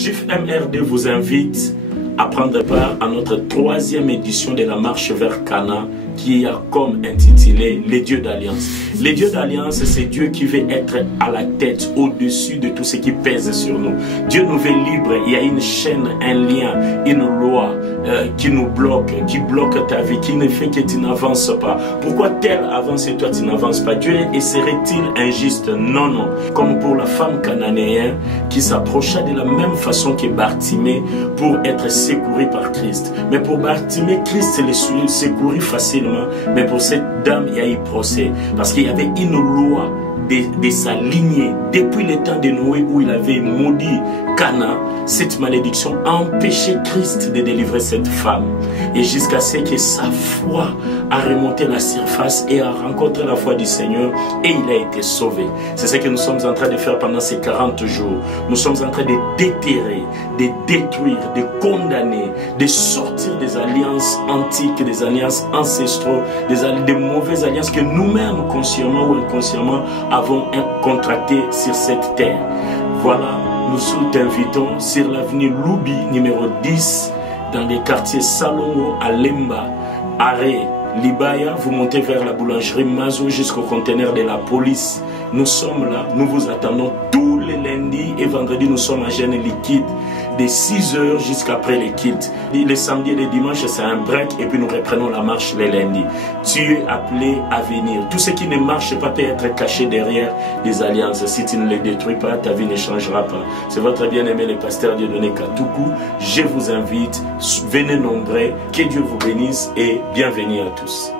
GIF MRD vous invite à prendre part à notre 3e édition de la marche vers Cana qui a comme intitulé les dieux d'alliance. Les dieux d'alliance, c'est Dieu qui veut être à la tête, au-dessus de tout ce qui pèse sur nous. Dieu nous veut libres. Il y a une chaîne, un lien, une loi qui nous bloque, qui bloque ta vie, qui ne fait que tu n'avances pas. Pourquoi tel avance et toi tu n'avances pas? Dieu serait-il injuste? Non, non. Comme pour la femme cananéenne qui s'approcha de la même façon que Bartimée pour être secouru par Christ. Mais pour Bartimée, Christ le secourit facilement. Mais pour cette dame, il y a eu procès. Parce qu'il y avait une loi de sa lignée. Depuis le temps de Noé où il avait maudit Cana, cette malédiction a empêché Christ de délivrer cette femme. Et jusqu'à ce que sa foi a remonté la surface et a rencontré la foi du Seigneur et il a été sauvé. C'est ce que nous sommes en train de faire pendant ces 40 jours. Nous sommes en train de déterrer, de détruire, de condamner, de sortir des alliances antiques, des alliances ancestraux, des mauvaises alliances que nous-mêmes, consciemment ou inconsciemment, avons contractées sur cette terre. Voilà, nous t'invitons sur l'avenue Loubi, numéro 10, dans les quartiers Salongo, à Lemba, Arrêt, Libaya. Vous montez vers la boulangerie Mazo jusqu'au conteneur de la police. Nous sommes là, nous vous attendons tous les lundis et vendredis. Nous sommes à Jeûne liquide de 6 h jusqu'après les kilts. Les samedis et les dimanches, c'est un break et puis nous reprenons la marche les lundis. Tu es appelé à venir. Tout ce qui ne marche pas peut être caché derrière des alliances. Si tu ne les détruis pas, ta vie ne changera pas. C'est votre bien-aimé le pasteur Dieudonné Katoukou. Je vous invite, venez nombreux, que Dieu vous bénisse et bienvenue à tous.